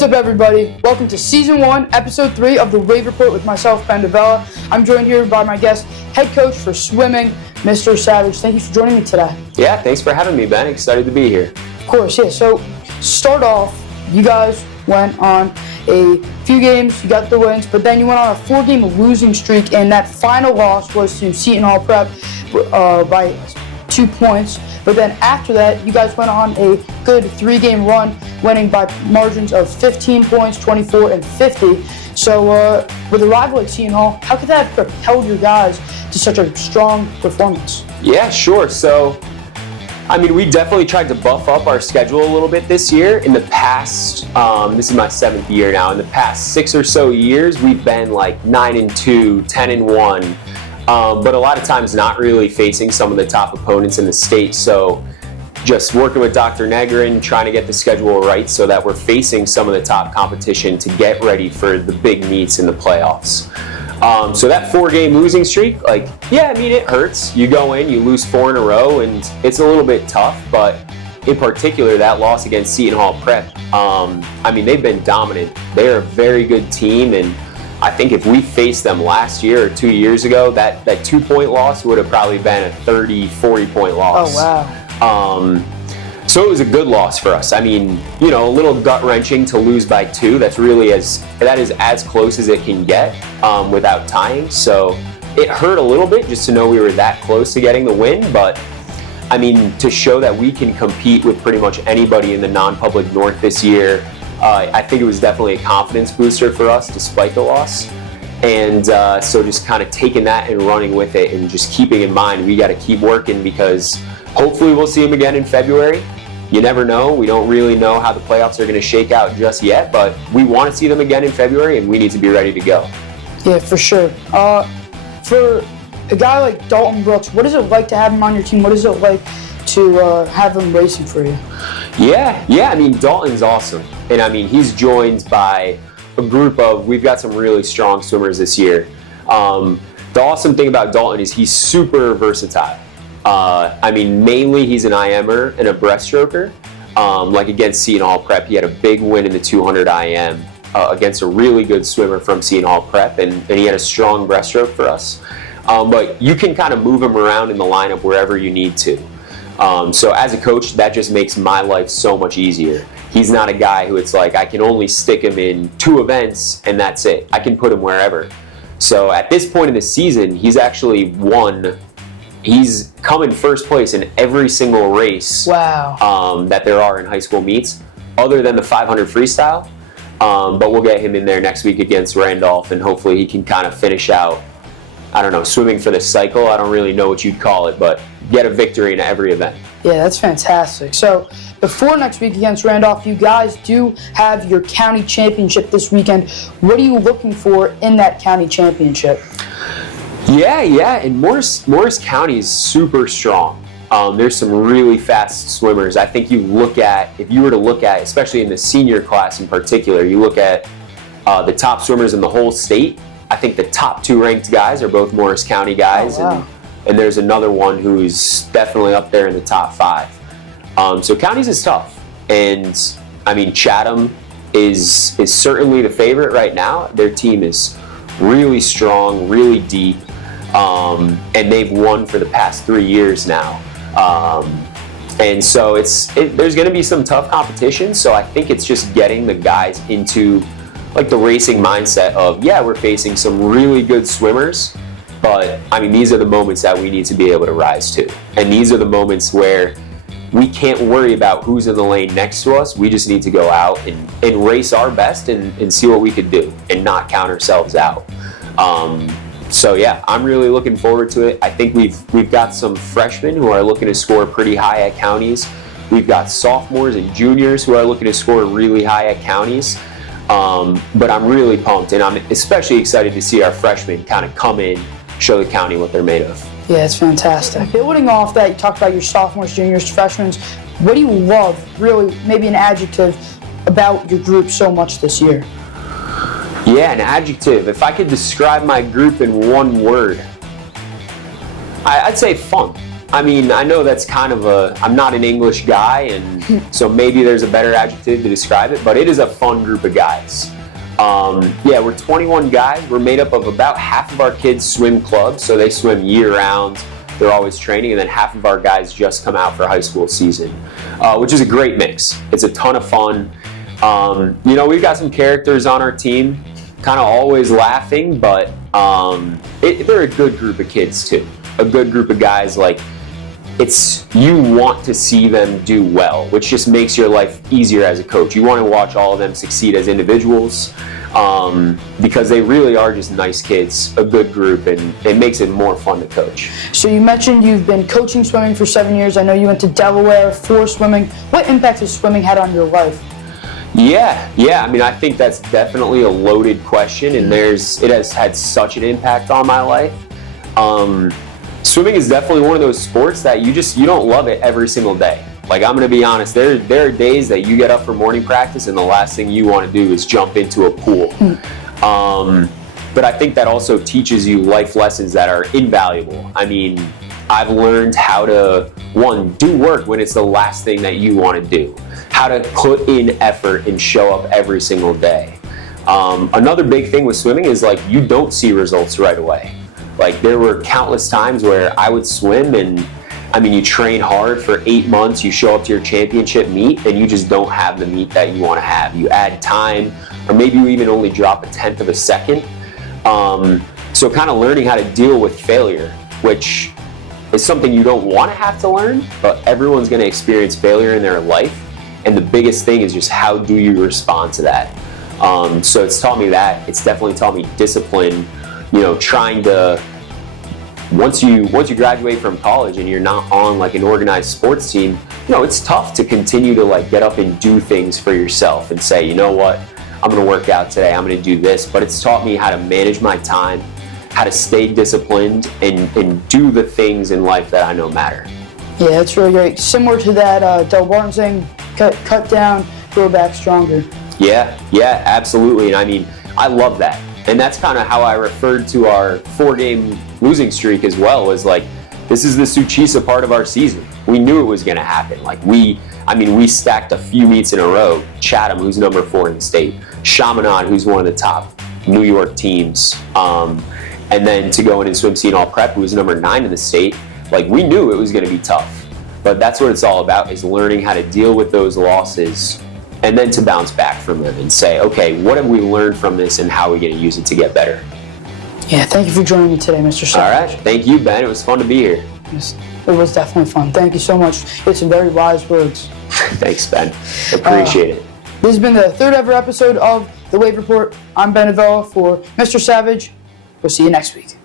What's up, everybody? Welcome to Season 1, Episode 3 of the Wave Report with myself, Ben DeVella. I'm joined here by my guest, head coach for swimming, Mr. Savidge. Thank you for joining me today. Yeah, thanks for having me, Ben. Excited to be here. Of course, yeah. So, start off, you guys went on a few games, you got the wins, but then you went on a 4-game losing streak, and that final loss was to Seton Hall Prep by 2 points. But then after that, you guys went on a good 3-game run, winning by margins of 15 points, 24, and 50. So with a rival like Seton Hall, how could that have propelled your guys to such a strong performance? Yeah, sure. So, we definitely tried to buff up our schedule a little bit this year. In the past, this is my 7th year now, in the past 6 or so years, we've been like 9-2, 10-1. But a lot of times not really facing some of the top opponents in the state. So just working with Dr. Negrin, trying to get the schedule right so that we're facing some of the top competition to get ready for the big meets in the playoffs. So that 4-game losing streak, it hurts. You go in, you lose 4 in a row, and it's a little bit tough. But in particular, that loss against Seton Hall Prep, they've been dominant. They're a very good team, and I think if we faced them last year or 2 years ago, that 2-point loss would have probably been a 30, 40-point loss. Oh, wow. So it was a good loss for us. A little gut-wrenching to lose by 2. That is as close as it can get without tying. So it hurt a little bit just to know we were that close to getting the win. But, to show that we can compete with pretty much anybody in the non-public North this year, I think it was definitely a confidence booster for us despite the loss. And so just kind of taking that and running with it and just keeping in mind we got to keep working because hopefully we'll see them again in February. You never know. We don't really know how the playoffs are going to shake out just yet, but we want to see them again in February and we need to be ready to go. Yeah, for sure. For a guy like Dalton Brooks, what is it like to have him on your team? What is it like to have him racing for you? Yeah, Dalton's awesome. And he's joined by a group of, we've got some really strong swimmers this year. The awesome thing about Dalton is he's super versatile. Mainly he's an IMer and a breaststroker. Against Seton Hall Prep, he had a big win in the 200 IM against a really good swimmer from Seton Hall Prep, and he had a strong breaststroke for us. But you can kind of move him around in the lineup wherever you need to. So as a coach, that just makes my life so much easier. He's not a guy who it's like, I can only stick him in 2 events and that's it. I can put him wherever. So at this point in the season, he's come in first place in every single race. Wow. That there are in high school meets, other than the 500 freestyle. But we'll get him in there next week against Randolph, and hopefully he can kind of finish out, swimming for the cycle. I don't really know what you'd call it, but get a victory in every event. Yeah, that's fantastic. So before next week against Randolph, you guys do have your county championship this weekend. What are you looking for in that county championship? Yeah, and Morris County is super strong. There's some really fast swimmers. I think if you were to look at, especially in the senior class in particular, you look at the top swimmers in the whole state. I think the top 2 ranked guys are both Morris County guys. Oh, wow. And there's another one who's definitely up there in the top 5. So counties is tough. And Chatham is certainly the favorite right now. Their team is really strong, really deep. And they've won for the past 3 years now. And so there's going to be some tough competition. So I think it's just getting the guys into the racing mindset of, we're facing some really good swimmers. But, these are the moments that we need to be able to rise to. And these are the moments where we can't worry about who's in the lane next to us. We just need to go out and race our best and see what we can do and not count ourselves out. I'm really looking forward to it. I think we've got some freshmen who are looking to score pretty high at counties. We've got sophomores and juniors who are looking to score really high at counties. But I'm really pumped, and I'm especially excited to see our freshmen kind of come in, show the county what they're made of. Yeah, it's fantastic. Building off that, you talked about your sophomores, juniors, freshmen. What do you love, really, maybe an adjective, about your group so much this year? Yeah, an adjective. If I could describe my group in one word, I'd say fun. I mean, I know that's kind of I'm not an English guy, and so maybe there's a better adjective to describe it, but it is a fun group of guys. Yeah, we're 21 guys. We're made up of about half of our kids swim club, so they swim year round. They're always training, and then half of our guys just come out for high school season, which is a great mix. It's a ton of fun. We've got some characters on our team, kind of always laughing, but they're a good group of kids too. A good group of guys, like, you want to see them do well, which just makes your life easier as a coach. You want to watch all of them succeed as individuals, because they really are just nice kids, a good group, and it makes it more fun to coach. So you mentioned you've been coaching swimming for 7 years. I know you went to Delaware for swimming. What impact has swimming had on your life? Yeah. I mean, I think that's definitely a loaded question, and it has had such an impact on my life. Swimming is definitely one of those sports that you don't love it every single day. Like, I'm going to be honest, there are days that you get up for morning practice and the last thing you want to do is jump into a pool. But I think that also teaches you life lessons that are invaluable. I mean, I've learned how to, one, do work when it's the last thing that you want to do. How to put in effort and show up every single day. Another big thing with swimming is, like, you don't see results right away. Like, there were countless times where I would swim and, I mean, you train hard for 8 months, you show up to your championship meet, and you just don't have the meet that you want to have. You add time, or maybe you even only drop 1/10 of a second. So kind of learning how to deal with failure, which is something you don't want to have to learn, but everyone's going to experience failure in their life. And the biggest thing is just, how do you respond to that? So it's taught me that. It's definitely taught me discipline, trying to, once you graduate from college and you're not on, like, an organized sports team, it's tough to continue to, like, get up and do things for yourself and say, you know what, I'm going to work out today, I'm going to do this. But it's taught me how to manage my time, how to stay disciplined, and do the things in life that I know matter. Yeah, that's really great. Similar to that, Del Barton saying, cut down, grow back stronger. Yeah, absolutely. And I mean, I love that. And that's kind of how I referred to our 4-game losing streak as well, was like, this is the Suchisa part of our season. We knew it was going to happen. Like, we stacked a few meets in a row. Chatham, who's number 4 in the state. Chaminade, who's one of the top New York teams. And then to go in and swim Seton Hall Prep, who was number 9 in the state. Like, we knew it was going to be tough. But that's what it's all about, is learning how to deal with those losses and then to bounce back from them and say, okay, what have we learned from this and how are we going to use it to get better? Yeah, thank you for joining me today, Mr. Savidge. All right. Thank you, Ben. It was fun to be here. It was definitely fun. Thank you so much. It's some very wise words. Thanks, Ben. Appreciate it. This has been the 3rd ever episode of The Wave Report. I'm Ben Avella for Mr. Savidge. We'll see you next week.